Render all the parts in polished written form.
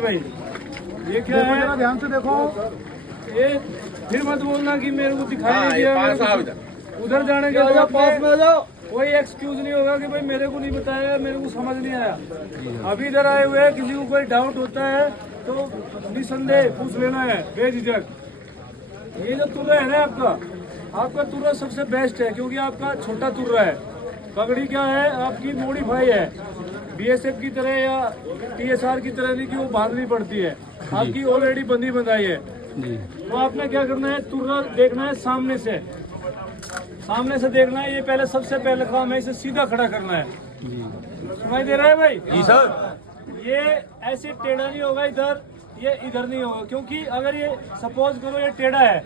भाई ये क्या है, ध्यान से देखो। ये फिर मत बोलना कि मेरे को दिखाई नहीं दिया, उधर जाने के बाद पास में आ जाओ। कोई एक्सक्यूज नहीं होगा कि भाई मेरे को नहीं बताया, मेरे को समझ नहीं आया। अभी इधर आए हुए हैं, किसी को कोई डाउट होता है तो निसंदेह पूछ लेना है बेझिझक। ये जो तुर्रा है ना आपका तुर्रा सबसे बेस्ट है, क्योंकि आपका छोटा तुर्रा है। पगड़ी क्या है आपकी, मॉडिफाई है, बीएसएफ की तरह या टीएसआर की तरह नहीं कि वो बांधनी पड़ती है, आपकी ऑलरेडी बंदी बंधाई है। तो आपने क्या करना है, तुर्रा देखना है सामने से देखना है। ये पहले सबसे पहले काम है, इसे सीधा खड़ा करना है। सुनाई दे रहा है भाई? जी सर। ये ऐसे टेढ़ा नहीं होगा इधर, ये इधर नहीं होगा, क्योंकि अगर ये सपोज करो ये टेढ़ा है,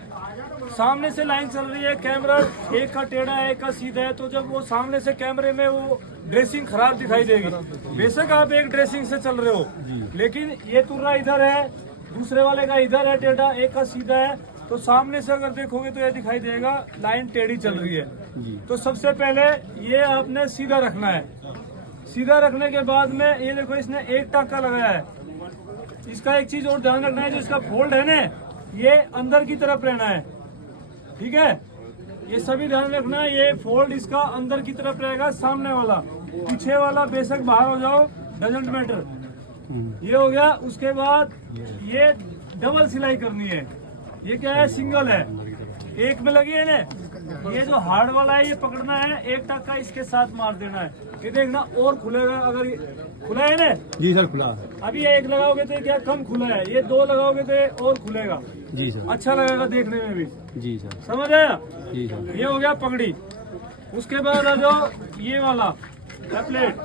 सामने से लाइन चल रही है, कैमरा एक का टेढ़ा है एक का सीधा है, तो जब वो सामने से कैमरे में वो ड्रेसिंग खराब दिखाई देगी। बेशक आप एक ड्रेसिंग से चल रहे हो, लेकिन ये तुर्रा इधर है, दूसरे वाले का इधर है टेढ़ा, एक का सीधा है, तो सामने से अगर देखोगे तो ये दिखाई देगा लाइन टेढ़ी चल रही है। तो सबसे पहले ये आपने सीधा रखना है। सीधा रखने के बाद में ये देखो इसने एक टाँका लगाया है। इसका एक चीज और ध्यान रखना है, जो इसका फोल्ड है ना, ये अंदर की तरफ रहना है, ठीक है? ये सभी ध्यान रखना है, ये फोल्ड इसका अंदर की तरफ रहेगा, सामने वाला, पीछे वाला बेशक बाहर हो जाओ, डजंट मैटर। ये हो गया। उसके बाद ये डबल सिलाई करनी है। ये क्या है, सिंगल है, एक में लगी है ना। ये जो हार्ड वाला है ये पकड़ना है, एक टक्का इसके साथ मार देना है। ये देखना और खुलेगा, अगर ये खुला है ना। जी सर, खुला। अभी ये एक लगाओगे तो ये क्या कम खुला है, ये दो लगाओगे तो ये और खुलेगा। जी सर। अच्छा लगेगा देखने में भी। जी सर। समझ आया? जी सर। ये हो गया पगड़ी। उसके बाद आ जाओ ये वाला प्लेट।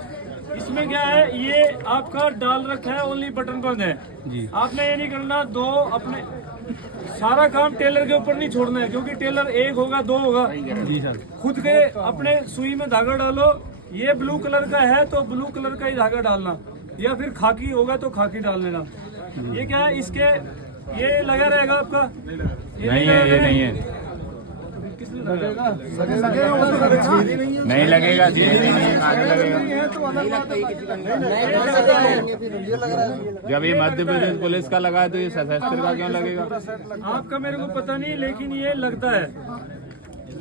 इसमें क्या है, ये आपका डाल रखा है, ओनली बटन बंद है। जी। आपने ये नहीं करना, दो अपने सारा काम टेलर के ऊपर नहीं छोड़ना है, क्योंकि टेलर एक होगा दो होगा। जी सर। खुद के अपने सुई में धागा डालो। ये ब्लू कलर का है तो ब्लू कलर का ही धागा डालना, या फिर खाकी होगा तो खाकी डाल लेना। ये क्या है, इसके ये लगा रहेगा आपका, नहीं है, ये नहीं है, किसने लगेगा? नहीं लगेगा, आगे लगेगा। जब ये मध्य प्रदेश पुलिस का लगा है तो ये सशस्त्र का क्यों लगेगा? आपका मेरे को पता नहीं, लेकिन ये लगता है,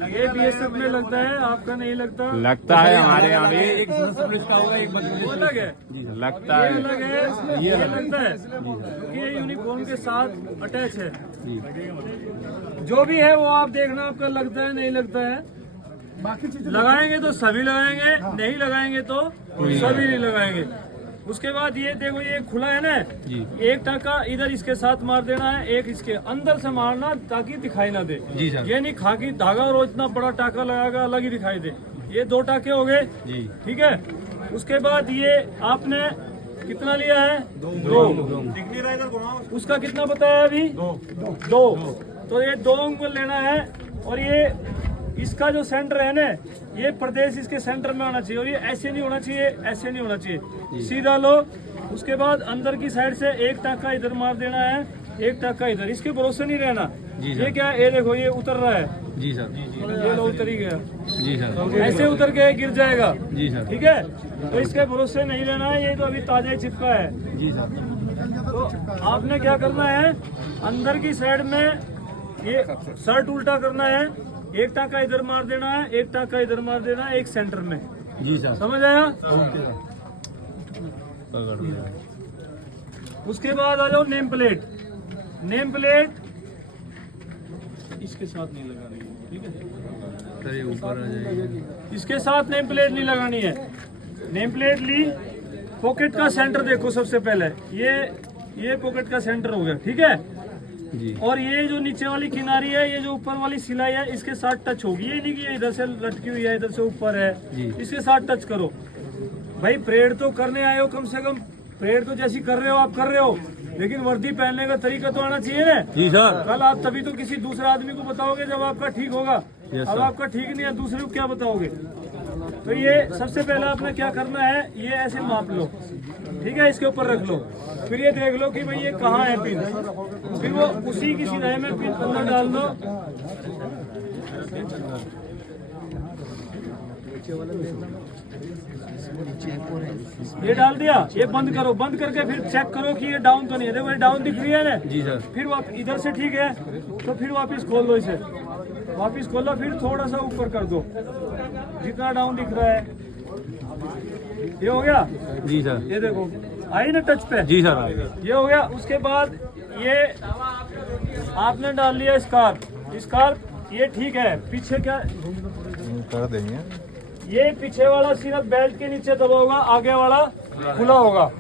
ये बीएसएफ में लगता है, आपका नहीं लगता। लगता है हमारे यहाँ भी। एक पुलिस का होगा, एक मध्य प्रदेश अलग है, लगता ये है। अलग है, ये लगता है, क्योंकि ये यूनिफॉर्म के साथ अटैच है। जो भी है वो आप देखना, आपका लगता है नहीं लगता है। बाकी चीजें लगाएंगे तो सभी लगाएंगे, नहीं लगाएंगे तो सभी नहीं लगाएंगे। उसके बाद ये देखो, ये खुला है ना, एक टाका इधर इसके साथ मार देना है, एक इसके अंदर से मारना ताकि दिखाई ना दे। जी सर। ये नहीं खाकी धागा और इतना बड़ा टाका लगाएगा अलग ही दिखाई दे। ये दो टाके हो गए, ठीक है? उसके बाद ये आपने कितना लिया है, दो। उसका कितना बताया अभी, दो। तो ये 2 अंगुल लेना है, और ये इसका जो सेंटर है ना, ये प्रदेश इसके सेंटर में आना चाहिए, और ये ऐसे नहीं होना चाहिए, ऐसे नहीं होना चाहिए, सीधा लो। उसके बाद अंदर की साइड से एक टाका इधर मार देना है, एक टाका इधर। इसके भरोसे नहीं रहना। ये क्या है, ये देखो ये उतर रहा है। जी सर। ये लो उतर ही गया। जी सर। ऐसे उतर के गिर जाएगा। जी सर। ठीक है, तो इसके भरोसे नहीं रहना है, ये तो अभी ताजा ही चिपका है। जी सर। तो आपने क्या करना है, अंदर की साइड में ये शर्ट उल्टा करना है, एक टाका इधर मार देना है, एक टाका इधर मार देना है, एक सेंटर में। जी सर। समझ आया? उसके बाद आ जाओ नेम प्लेट। नेम प्लेट इसके साथ नहीं लगानी है, ठीक है? ऊपर आ जाएगी। इसके साथ नेम प्लेट नहीं लगानी है। नेम प्लेट ली, पॉकेट का सेंटर देखो सबसे पहले, ये पॉकेट का सेंटर हो गया, ठीक है जी। और ये जो नीचे वाली किनारी है, ये जो ऊपर वाली सिलाई है, इसके साथ टच होगी। ये नहीं कि ये इधर से लटकी हुई है, इधर से ऊपर है, इसके साथ टच करो। भाई परेड तो करने आए हो, कम से कम परेड तो जैसी कर रहे हो आप कर रहे हो, लेकिन वर्दी पहनने का तरीका तो आना चाहिए ना। जी सर। कल आप तभी तो किसी दूसरे आदमी को बताओगे जब आपका ठीक होगा। अब आपका ठीक नहीं है, दूसरे को क्या बताओगे? तो ये सबसे पहले आपने क्या करना है, ये ऐसे माप लो, ठीक है? इसके ऊपर रख लो, फिर ये देख लो कि भाई ये कहाँ है पिन, फिर वो उसी की सिलाई में पिन अंदर डाल दो। ये डाल दिया, ये बंद करो, बंद करके फिर चेक करो कि ये डाउन तो नहीं है। देखो ये डाउन दिख रही है ना जी सर। फिर इधर से ठीक है तो फिर वापस खोल दो इसे, वापस खोलो, फिर थोड़ा सा ऊपर कर दो जितना डाउन दिख रहा है। ये हो गया जी सर। ये देखो आई ना टच पे जी सर, ये हो गया। उसके बाद ये आपने डाल लिया स्कार्फ, ये ठीक है। पीछे क्या कर देंगे, ये पीछे वाला सिर्फ बेल्ट के नीचे दबा होगा, आगे वाला खुला होगा।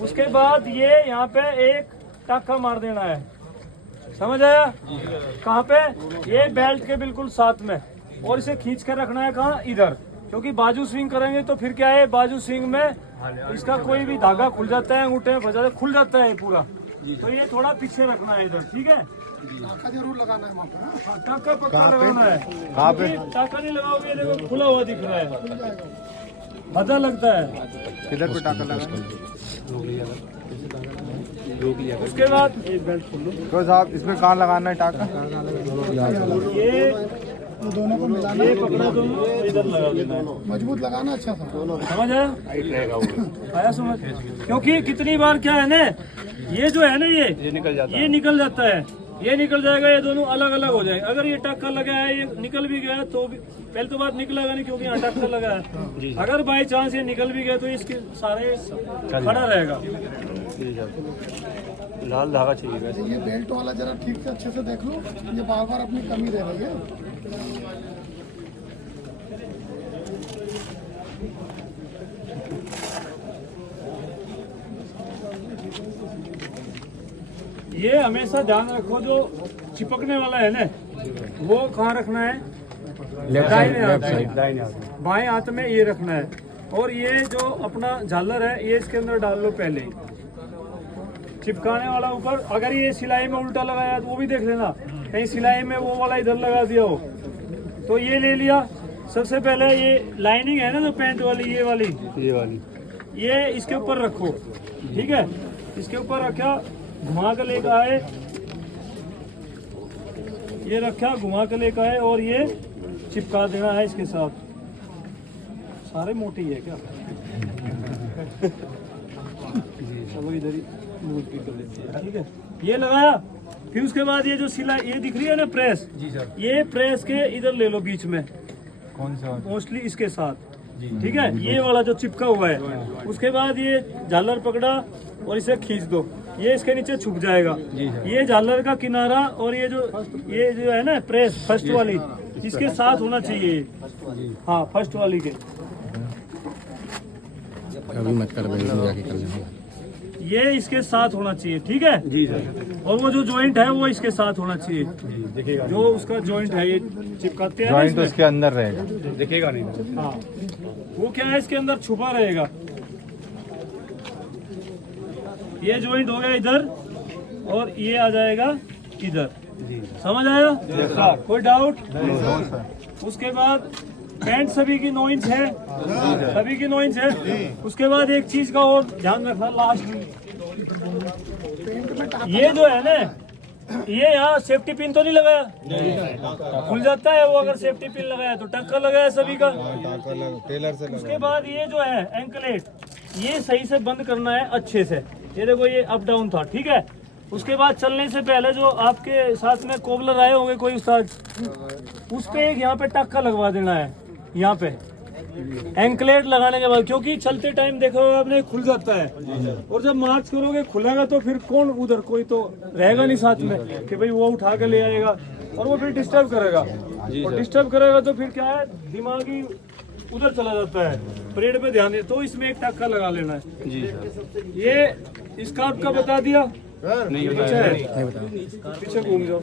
उसके बाद ये यहाँ पे एक टाका मार देना है, समझ आया? कहाँ पे? ये बेल्ट के बिल्कुल साथ में, और इसे खींच कर रखना है कहाँ? इधर, क्योंकि बाजू स्विंग करेंगे तो फिर क्या है, बाजू स्विंग में इसका कोई भी धागा खुल जाता है, अंगूठे में फंस जाता है, खुल जाता है पूरा। तो ये थोड़ा पीछे रखना है इधर, ठीक है? टाका जरूर लगाना है वहाँ पे। टाका पक्का लगाना है। कहाँ पे? टाका नहीं लगाओगे देखो खुला हुआ दिख रहा है, पता लगता है। किधर पे टाका लगा? उसके बाद ये बेल्ट खोल लो। तो साहब इसमें कहाँ लगाना है टाका? ये दोनों को मिलाना, ये पकड़ा दोनों, इधर लगा देना है। मजबूत लगाना अच्छा सा। समझ आया समझ? क्योंकि कितनी बार क्या है ना, ये जो है ना ये निकल जाता है, ये निकल जाएगा, ये दोनों अलग अलग हो जाएंगे। अगर ये टक्का लगा है, ये निकल भी गया तो भी, पहले तो बात निकलेगा नहीं क्योंकि यहाँ टक्का लगा है। अगर बाई चांस ये निकल भी गया तो इसके सारे खड़ा रहेगा। लाल धागा चाहिए। ये बेल्ट वाला जरा ठीक से अच्छे से देख लो, ये बार बार अपनी कमी दे रही है। ये हमेशा ध्यान रखो, जो चिपकने वाला है ना वो कहाँ रखना है? दाहिने हाथ, बाएं हाथ में ये रखना है। और ये जो अपना झालर है ये इसके अंदर डाल लो पहले ही, चिपकाने वाला ऊपर। अगर ये सिलाई में उल्टा लगाया तो वो भी देख लेना, कहीं सिलाई में वो वाला इधर लगा दिया हो। तो ये ले लिया, सबसे पहले ये लाइनिंग है ना जो पैंट वाली, ये वाली ये इसके ऊपर रखो, ठीक है? इसके ऊपर रखा, घुमा कर लेकर आए, ये रखा, घुमा कर लेकर आए और ये चिपका देना है इसके साथ। सारे मोटे ही है क्या? चलो इधर ही कर देते हैं, ठीक है? ये लगाया, फिर उसके बाद ये जो सिलाई ये दिख रही है ना प्रेस, जी सर, ये प्रेस के इधर ले लो बीच में, कौन सा? मोस्टली इसके साथ, ठीक है? ये वाला जो चिपका हुआ है। उसके बाद ये झालर पकड़ा और इसे खींच दो, ये इसके नीचे छुप जाएगा। ये झालर का किनारा और ये जो है ना प्रेस फर्स्ट वाली, इसके साथ होना चाहिए। हाँ, फर्स्ट वाली के अभी मत कर भाई, जाके कर लेंगे। ये इसके साथ होना चाहिए, ठीक है जी सर। और वो जो जॉइंट है वो इसके साथ होना चाहिए, दिखेगा जो उसका जॉइंट है, ये चिपकाते हैं जॉइंट तो इसके अंदर रहेगा, दिखेगा नहीं। हाँ, वो क्या है इसके अंदर छुपा रहेगा। ये जॉइंट हो गया इधर और ये आ जाएगा इधर, समझ आया? कोई डाउट? उसके बाद पैंट सभी की 9 इंच है, सभी की 9 इंच है। उसके बाद एक चीज का और ध्यान रखना, लास्ट ये जो है ना, ये यहाँ सेफ्टी पिन तो नहीं लगाया, खुल जाता है वो अगर सेफ्टी पिन लगाया तो। टक्का लगाया सभी का। टेलर से उसके बाद ये जो है एंकलेट, ये सही से बंद करना है अच्छे से। ये देखो ये अप डाउन था, ठीक है? उसके बाद चलने से पहले जो आपके साथ में कोबलर आए होंगे कोई उस्ताद, उस पे एक यहाँ पे टक्का लगवा देना है, यहाँ पे एंकलेट लगाने के बाद, क्योंकि चलते टाइम देखो आपने खुल जाता है, और जब मार्च करोगे खुलेगा तो फिर कौन उधर, कोई तो रहेगा नहीं साथ में कि भाई वो उठा के ले आएगा, और वो फिर डिस्टर्ब करेगा। और डिस्टर्ब करेगा तो फिर क्या है, दिमागी उधर चला जाता है, परेड पे ध्यान दे। तो इसमें एक टक्का लगा लेना है जी। ये स्कार्फ का बता दिया नहीं, पीछे घूम जाओ।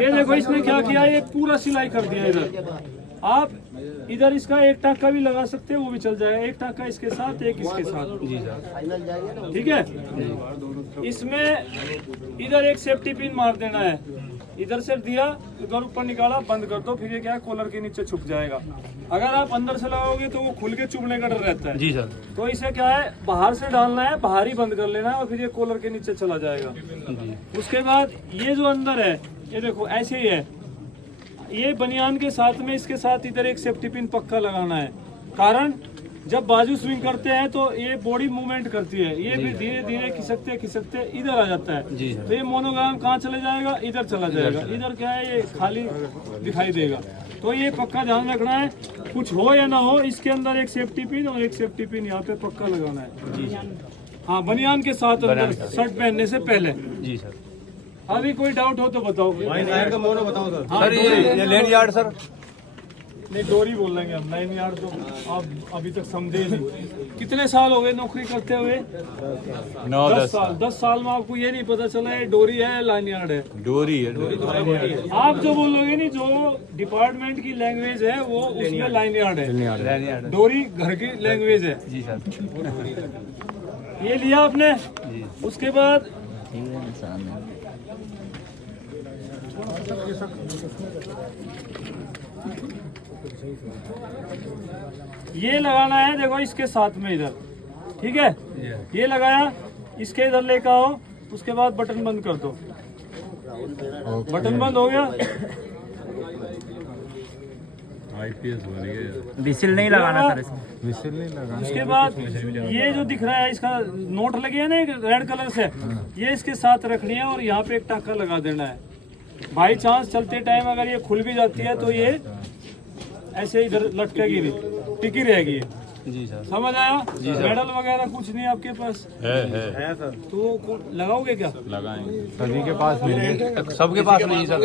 ये देखो इसने क्या किया, ये पूरा सिलाई कर दिया इधर। आप इधर इसका एक टाका भी लगा सकते हैं, वो भी चल जाएगा। एक टाका इसके साथ, एक इसके साथ, ठीक है? इसमें इधर एक सेफ्टी पिन मार देना है, इधर से दिया, इधर ऊपर निकाला, बंद कर दो, फिर ये क्या है कॉलर के नीचे छुप जाएगा। अगर आप अंदर से लगाओगे तो वो खुल के चुभने का डर रहता है जी सर। तो इसे क्या है, बाहर से डालना है, बाहर ही बंद कर लेना है, और फिर ये कॉलर के नीचे चला जाएगा जी। उसके बाद ये जो अंदर है, ये देखो ऐसे ही है, ये बनियान के साथ में इसके साथ इधर एक सेफ्टी पिन पक्का लगाना है। कारण जब बाजू स्विंग करते हैं तो ये बॉडी मूवमेंट करती है, ये भी धीरे धीरे खिसकते इधर आ जाता है। तो ये मोनोग्राम कहाँ चले जाएगा, इधर चला जाएगा। इधर क्या है, ये खाली दिखाई देगा। तो ये पक्का ध्यान रखना है, कुछ हो या ना हो, इसके अंदर एक सेफ्टी पिन और एक सेफ्टी पिन यहाँ पे पक्का लगाना है। हाँ, बनियान के साथ अंदर शर्ट पहनने से पहले। जी सर। अभी कोई डाउट हो तो बताओ। सर ये लैंड यार्ड सर, नहीं डोरी बोल लेंगे हम, लाइन यार्ड तो आप अभी तक समझे नहीं। कितने साल हो गए नौकरी करते हुए? 10 साल। 10 साल में आपको ये नहीं पता चला है डोरी है लाइन यार्ड है? डोरी है। आप जो बोलोगे नहीं, जो डिपार्टमेंट की लैंग्वेज है वो उसमें लाइन यार्ड है, डोरी घर की लैंग्वेज है। जी सर। ये लिया आपने, उसके बाद ये लगाना है, देखो इसके साथ में इधर, ठीक है? ये लगाया, इसके इधर लेकर आओ, उसके बाद बटन बंद कर दो। बटन बंद हो गया। IPS हो रही है। विसिल नहीं लगाना सर इसमें। विसिल नहीं लगा। उसके बाद ये जो दिख रहा है, इसका नोट लगे है ना रेड कलर से, ये इसके साथ रखनी है और यहाँ पे एक टाका लगा देना है। बाई चांस चलते टाइम अगर ये खुल भी जाती है तो ये ऐसे इधर लटकेगी नहीं, टिकी रहेगी। जी सर। समझ आया? मेडल वगैरह कुछ नहीं आपके पास है सर। तो लगाओगे क्या? लगाएंगे। सभी के पास नहीं है। सबके पास नहीं सर।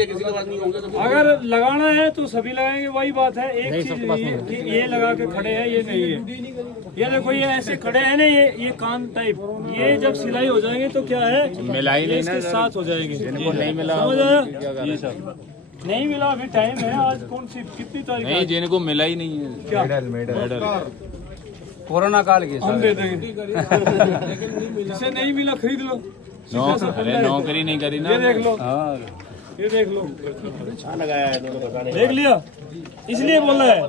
अगर लगाना है तो सभी लगाएंगे, वही बात है। एक चीज ये कि ये लगा के खड़े हैं, ये नहीं है। ये देखो ये ऐसे खड़े हैं ना, ये कान टाइप, ये जब सिलाई हो जाएंगे तो क्या है, मिलाई ये नहीं इसके साथ हो जाएंगे। जिनको नहीं मिला समझ आया? जी सर। नहीं मिला, अभी टाइम है। आज कौन सी कितनी तारीख है? नहीं, जिनको मिला ही नहीं है। क्या मेडल कोरोना काल के हम दे देंगे। जिसे नहीं मिला खरीद लो। अरे नौकरी नहीं करी ना। ये देख लो, हाँ। ये देख लो, देख लिया, इसलिए बोला है।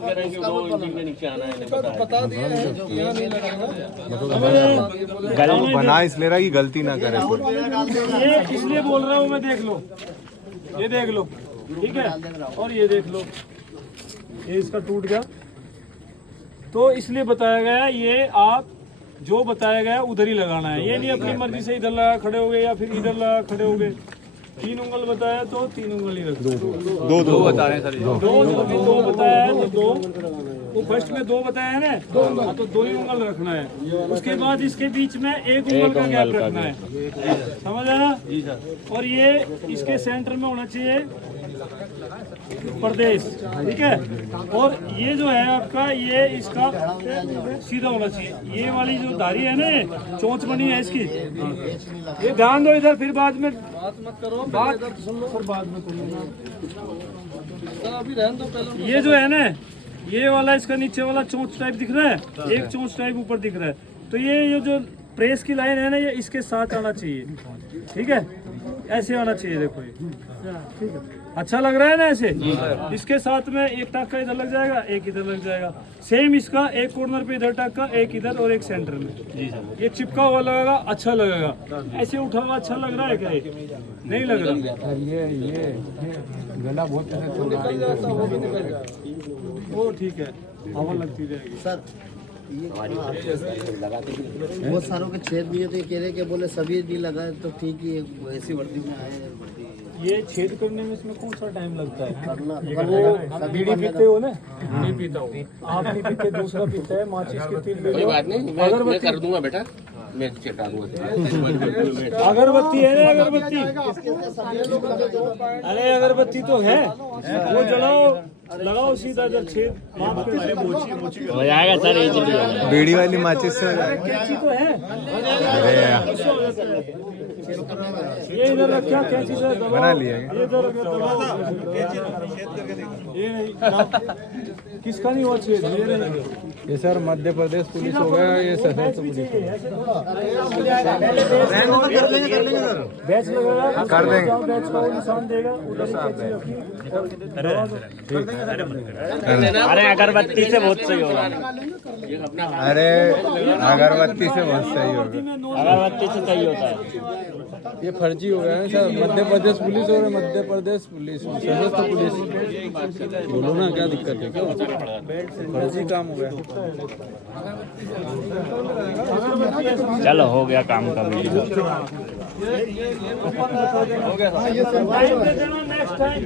वो बना इसलिए रहा कि गलती ना करे। ये इसलिए बोल रहा हूँ मैं, देख लो, ये देख लो, ठीक है? और ये देख लो, ये इसका टूट गया, तो इसलिए बताया गया ये आप जो बताया गया उधर ही लगाना है। ये नहीं अपनी मर्जी से इधर लगा खड़े हो गए या फिर इधर लगा खड़े हो गए। 3 उंगल बताया तो 3 उंगल ही रख दो। दो बता रहे हैं सर। दो बताया है तो 2, वो फर्स्ट में 2 बताया है ना, हाँ तो 2 ही उंगल रखना है। उसके बाद इसके बीच में 1 उंगल का गैप रखना है। समझ आया? और ये इसके सेंटर में होना चाहिए प्रदेश, ठीक है? और ये जो है आपका, ये इसका सीधा होना चाहिए। ये वाली जो धारी है ना, चोंच बनी है इसकी, ये ध्यान दो इधर, फिर बाद में बात मत करो, बात फिर बाद में करो। अभी रहने दो पहले। ये जो है ना, ये वाला इसका नीचे वाला चोंच टाइप दिख रहा है, एक चोंच टाइप ऊपर दिख रहा है, तो ये जो प्रेस की लाइन है ना, ये इसके साथ आना चाहिए, ठीक है? ऐसे आना चाहिए, देखो ये अच्छा लग रहा है ना ऐसे? इसके साथ में एक टाका इधर लग जाएगा, एक इधर लग जाएगा। सेम इसका एक कॉर्नर पे इधर टाका, एक इधर और एक सेंटर में। ये चिपका हुआ लगेगा, अच्छा लगेगा। ऐसे उठा हुआ अच्छा लग रहा है क्या? नहीं लग रहा। ये गला बहुत वो ठीक है, हवा लगती रहेगी। सर बहुत सारों के छेद भी है, तो ये कह रहे कि बोले सभी नहीं लगा तो ठीक ही है, ऐसी वर्दी में आए हैं वर्दी। ये छेद करने में इसमें कौन सा टाइम लगता है? करना वो बीड़ी पीते हो ना? नहीं पीता हूँ। आप नहीं पीते, दूसरा पीता है। माचिस के तेल ले लो, अगरबत्ती कर दूंगा बेटा, मैं चटा दूंगा। अगरबत्ती है ना, अगरबत्ती, अरे अगरबत्ती तो है, वो जलाओ, लगाओ सीधा इधर छेद। हो जाएगा सर, इजीली। बीड़ी वाली माचिस से कैंची तो है, अरे ये इधर रखा कैंची से दबाओ। बना लिया क्या? ये इधर दबाओ। ये नहीं किसका नहीं हुआ छेद? ये नहीं। ये सर मध्य प्रदेश पुलिस हो गया, ये सशस्त्र पुलिस हो गया। बैच लगेगा, कर देंगे। बैच का निशान देगा, उधर ही कैंची रखी। अरे अगरबत्ती से बहुत सही होगा, अरे अगरबत्ती से बहुत सही होगा। अगरबत्ती से सही होता है। ये फर्जी हो गया है सर। मध्य प्रदेश पुलिस और मध्य प्रदेश पुलिस सशस्त्र पुलिस, बोलो ना क्या दिक्कत है, क्यों फर्जी काम हो गया। चलो हो गया काम का वीडियो। Next time